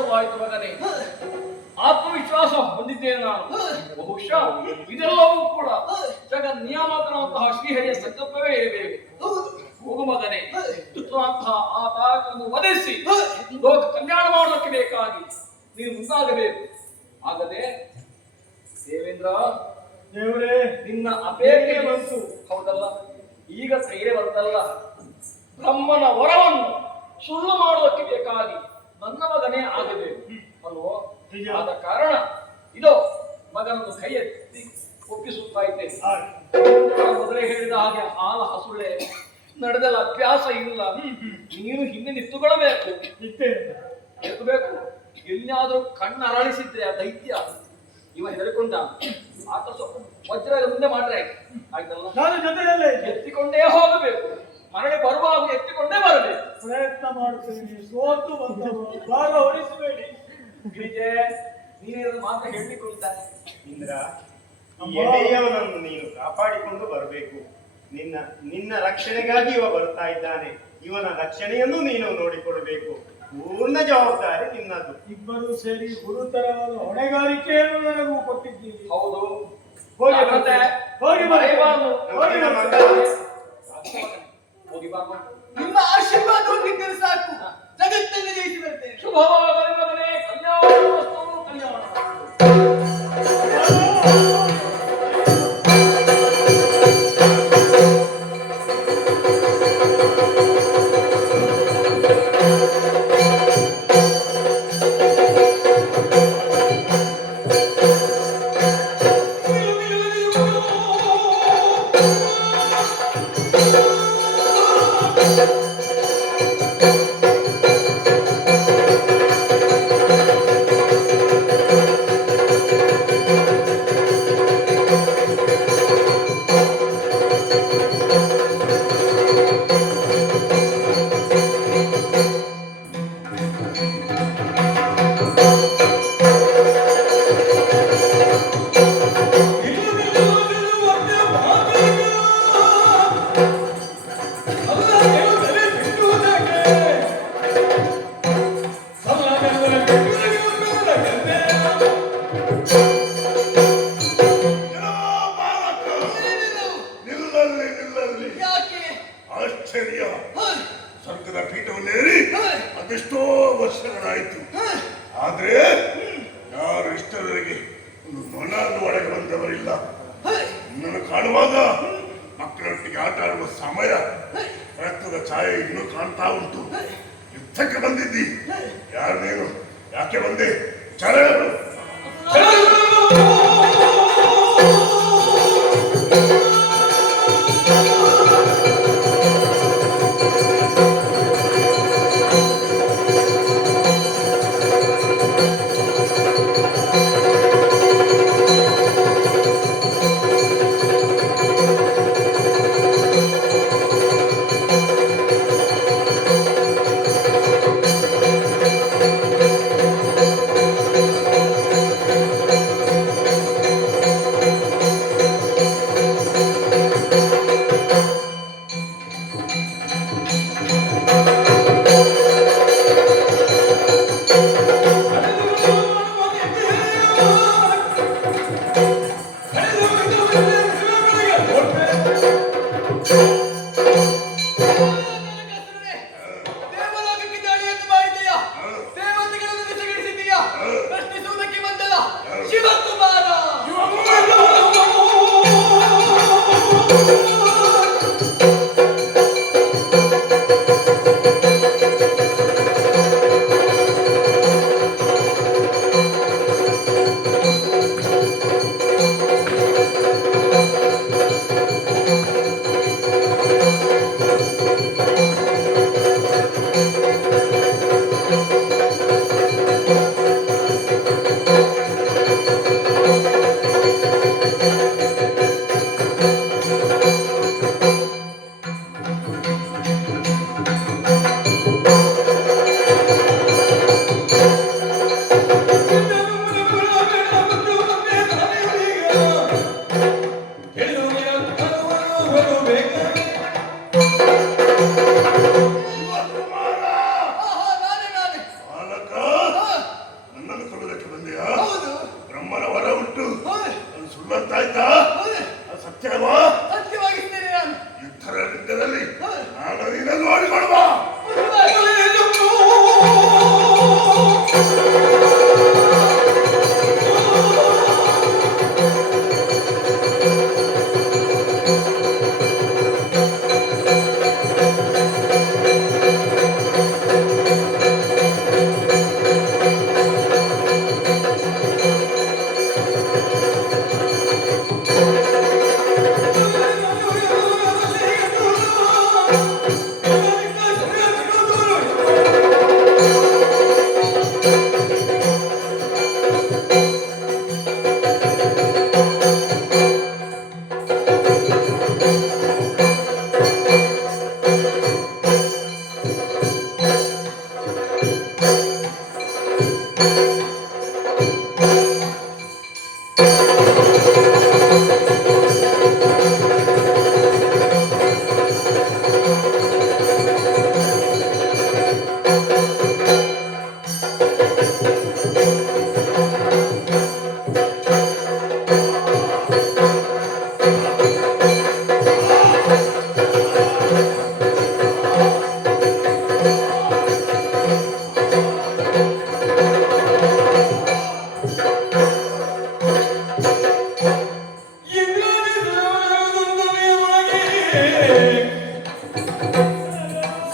ಸಂತೋಷವಾಯಿತು ಮಗನೇ. ಆತ್ಮವಿಶ್ವಾಸ ಹೊಂದಿದ್ದೇನೆ ನಾನು. ಬಹುಶಃ ಇದೆಲ್ಲವೂ ಕೂಡ ಜಗನ್ ನಿಯಾಮಕನಂತಹ ಶ್ರೀಹರಿಯ ಸಂಕಲ್ಪವೇ ಇರಬೇಕು. ಹೋಗು ಮಗನೇ, ದುಷ್ಟಂತಹ ಆ ತಾಕನ್ನು ವಧಿಸಿ ಲೋಕ ಕಲ್ಯಾಣ ಮಾಡೋದಕ್ಕೆ ಬೇಕಾಗಿ ನೀನು ಮುಂದಾಗಬೇಕು. ಆಗದೆ ದೇವೇಂದ್ರ ದೇವರೇ, ನಿನ್ನ ಅಪೇಕ್ಷೆ ಬಂತು ಹೌದಲ್ಲ, ಈಗ ಕೈಯೇ ಬಂತಲ್ಲ. ಬ್ರಹ್ಮನ ವರವನ್ನು ಸುಳ್ಳು ಮಾಡುವುದಕ್ಕೆ ಬೇಕಾಗಿ ನನ್ನ ಮಗನೇ ಆಗಬೇಕು ಅಲ್ವೋ? ಆದ ಕಾರಣ ಇದೋ ಮಗನನ್ನು ಕೈ ಎತ್ತಿ ಒಪ್ಪಿಸುತ್ತಾ ಇದ್ದೇನೆ. ಮೊದಲೇ ಹೇಳಿದ ಹಾಗೆ ಹಾಲ ಹಸುಳೆ ನಡೆದಲ್ಲ, ಅಭ್ಯಾಸ ಇಲ್ಲ. ನೀನು ಹಿಂದೆ ನಿಂತುಕೊಳ್ಳಬೇಕು, ಎತ್ತಬೇಕು. ಎಲ್ಲಿಯಾದ್ರೂ ಕಣ್ಣು ಅರಳಿಸಿದ್ರೆ ಆ ದೈತ್ಯ ಇವ ಹೆದರಿಕೊಂಡ ಆತ ಸ್ವಲ್ಪ ವಜ್ರ ಮುಂದೆ ಮಾಡ್ರೆ ಆಯ್ತಲ್ಲ. ನಾನು ಜೊತೆಯಲ್ಲೇ ಎತ್ತಿಕೊಂಡೇ ಹೋಗಬೇಕು, ಮರಳಿ ಬರುವಾಗ ಎತ್ತಿಕೊಂಡೇ ಬರಬೇಕು. ಪ್ರಯತ್ನ ಮಾಡುತ್ತೇನೆ. ಸೋತು ಬಂದವರು ಭಾರ ಹೊರಿಸಬೇಡಿ. ಗಿರಿಜೆ, ನೀನೇನು ಮಾತ್ರ ಹೇಳಿಕೊಂಡ ಇಂದ್ರ, ಎಳೆಯವನನ್ನು ನೀನು ಕಾಪಾಡಿಕೊಂಡು ಬರಬೇಕು. ನಿನ್ನ ರಕ್ಷಣೆಗಾಗಿ ಇವ ಬರ್ತಾ ಇದ್ದಾನೆ. ಇವನ ರಕ್ಷಣೆಯನ್ನು ನೀನು ನೋಡಿಕೊಡಬೇಕು. ಪೂರ್ಣ ಜವಾಬ್ದಾರಿ ನಿನ್ನದು. ಇಬ್ಬರು ಸೇರಿ ಗುರುತರವಾದ ಹೊಣೆಗಾರಿಕೆಯನ್ನು ನನಗೂ ಕೊಟ್ಟಿದ್ದೀರಿ. ಹೌದು, ಹೋಗಿ ಹೋಗಿ ಹೋಗಿ ನಿಮ್ಮ ಆಶೀರ್ವಾದವನ್ನು ಸಾಕು, ಜಗತ್ತನ್ನು ಜಯಿಸಿ ಬರ್ತೇನೆ. ಶುಭವಾಗಲಿ ಮಗನೇ, ಕಲ್ಯಾಣ ಕಲ್ಯಾಣ. ಸ್ವರ್ಗದ ಪೀಠವನ್ನೇರಿ ಅದೆಷ್ಟೋ ವರ್ಷಗಳಾಯಿತು. ಆದ್ರೆ ಯಾರು ಇಷ್ಟರವರೆಗೆ ಒಂದು ನೊಣದ ಒಳಗೆ ಬಂದವರಿಲ್ಲ. ನಿನ್ನನ್ನು ಕಾಣುವಾಗ ಮಕ್ಕಳೊಟ್ಟಿಗೆ ಆಟ ಆಡುವ ಸಮಯ, ರಕ್ತದ ಛಾಯೆ ಇನ್ನೂ ಕಾಣ್ತಾ ಉಂಟು. ಯುದ್ಧಕ್ಕೆ ಬಂದಿದ್ದಿ. ಯಾರು ನೀನು? ಯಾಕೆ ಬಂದೆ? ವಿಚಾರ ಹೇಳು.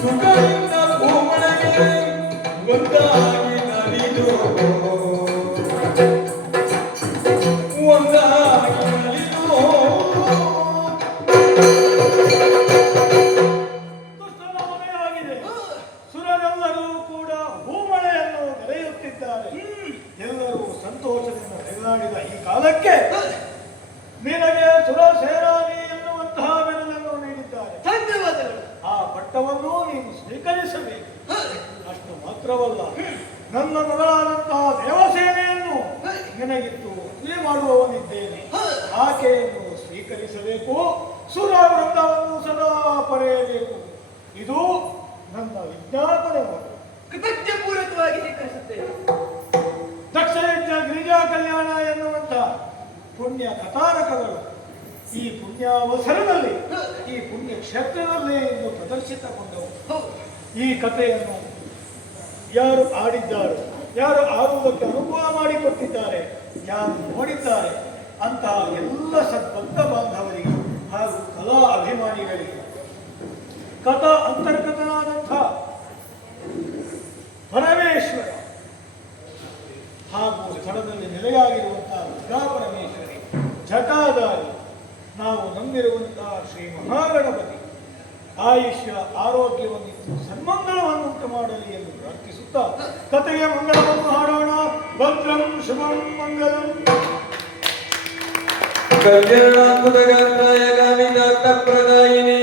ಸುಖದಿಂದ ಭೂಮಳೆಗೆ ಒಂದಾಗಿ ನಲಿದು ಒಂದಾಗಿ ನಲಿದು ದುಷ್ಟನ ಮನೆಯಾಗಿದೆ. ಸುರರೆಲ್ಲರೂ ಕೂಡ ಭೂಮಳೆಯನ್ನು ನೆರೆಯುತ್ತಿದ್ದಾರೆ. ಎಲ್ಲರೂ ಸಂತೋಷದಿಂದ ನೆಲೆಯಾಡಿದ ಈ ಕಾಲಕ್ಕೆ ನಿನಗೆ ಸುರಸೇನಾನಿ ಎನ್ನುವಂತಹ ಬೆರಳನ್ನು ನೀಡಿದ್ದಾರೆ. ಧನ್ಯವಾದಗಳು. ಆ ಪಟ್ಟವನ್ನು ನೀನು ಸ್ವೀಕರಿಸಬೇಕು. ಅಷ್ಟು ಮಾತ್ರವಲ್ಲ, ನನ್ನ ಮಗಳಾದಂತಹ ದೇವಸೇನೆಯನ್ನು ನಿನಗಿತ್ತು ಮದುವೆ ಮಾಡುವವನಿದ್ದೇನೆ. ಆಕೆಯನ್ನು ಸ್ವೀಕರಿಸಬೇಕು. ಸುರ ವೃಂದವನ್ನು ಸದಾ ಪಡೆಯಬೇಕು. ಇದು ನನ್ನ ವಿಜ್ಞಾಪನೆ. ಕೃತಜ್ಞಪೂರ್ವಕವಾಗಿ ಸ್ವೀಕರಿಸುತ್ತೇನೆ. ದಕ್ಷಯಜ್ಞ ಗಿರಿಜಾ ಕಲ್ಯಾಣ ಎನ್ನುವಂತ ಪುಣ್ಯ ಕಥಾನಕಗಳು ಈ ಪುಣ್ಯಾವಸರದಲ್ಲಿ ಈ ಪುಣ್ಯ ಕ್ಷೇತ್ರದಲ್ಲೇ ಇಂದು ಪ್ರದರ್ಶಿತಗೊಂಡವು. ಈ ಕಥೆಯನ್ನು ಯಾರು ಆಡಿದ್ದಾರೋ, ಯಾರು ಆಡುವುದಕ್ಕೆ ಅನುಭವ ಮಾಡಿಕೊಟ್ಟಿದ್ದಾರೆ, ಯಾರು ನೋಡಿದ್ದಾರೆ ಅಂತಹ ಎಲ್ಲ ಸದ್ಭಕ್ತ ಬಾಂಧವರಿಗೆ ಹಾಗೂ ಕಲಾ ಅಭಿಮಾನಿಗಳಿಗೆ ಕಥಾ ಅಂತರ್ಗತನಾದಂಥ ಪರಮೇಶ್ವರ ಹಾಗೂ ಸ್ಥಳದಲ್ಲಿ ನೆಲೆಯಾಗಿರುವಂತಹ ದುರ್ಗಾ ಪರಮೇಶ್ವರಿ, ಜಟಾಧಾರಿ, ನಾವು ನಂಬಿರುವಂತಹ ಶ್ರೀ ಮಹಾಗಣಪತಿ ಆಯುಷ್ಯ ಆರೋಗ್ಯವನ್ನಿತ್ತು ಸನ್ಮಂಗಳವನ್ನುಂಟು ಮಾಡಲಿ ಎಂದು ಪ್ರಾರ್ಥಿಸುತ್ತಾ ಕಥೆಯ ಮಂಗಳವನ್ನು ಹಾಡೋಣ. ಭದ್ರಂ ಶುಭಂ ಮಂಗಲಂ. ಕಲ್ಯಾಣಾತ್ಮಕಗಾತ್ರಾಯ ಗಾಮಿದಾರ್ಥಪ್ರದಾಯಿನಿ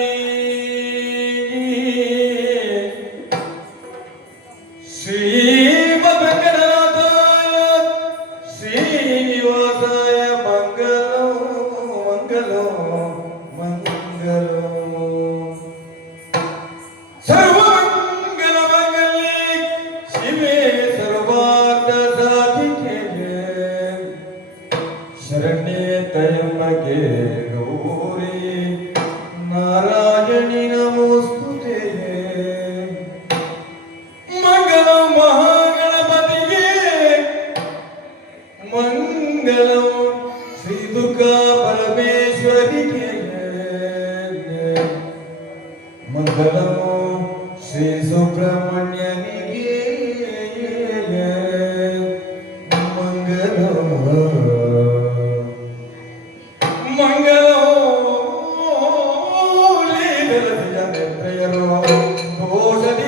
ಶ್ರೀಮದ್ವೆಂಕಟನಾಥಾಯ ಶ್ರೀನಿವಾಸಾಯ ಮಂಗಲೋ ಮಂಗಲೋ ಮಂಗಲೋ. ಸರ್ವಮಂಗಲ ಮಂಗಲ್ಯೆ ಶಿವೆ ಸರ್ವಾರ್ಥ ಸಾಧಿಕೆ ಶರಣ್ಯೆ ತ್ರಯಂಬಕೆ ಗೌರಿ ನಾರಾಯಣಿ ನಮೋಸ್ತುತೆ. ಮಂಗಲಂ ಮಹಾಗಣಪತಿಗೆ ಮಂಗಲಂ ಶ್ರೀ ದುರ್ಗಾ ಪರಮೇಶ್ವರಿಗೆ ಮಂಗಲಂ ಶ್ರೀ ಸುಬ್ರಹ್ಮಣ್ಯನಿಗೆ ಮಂಗಲಂ ಮಂಗಲೋ ಲೀಲರತಿಯ ನೆತ್ರೆಯರೋ ದೋಷದಿ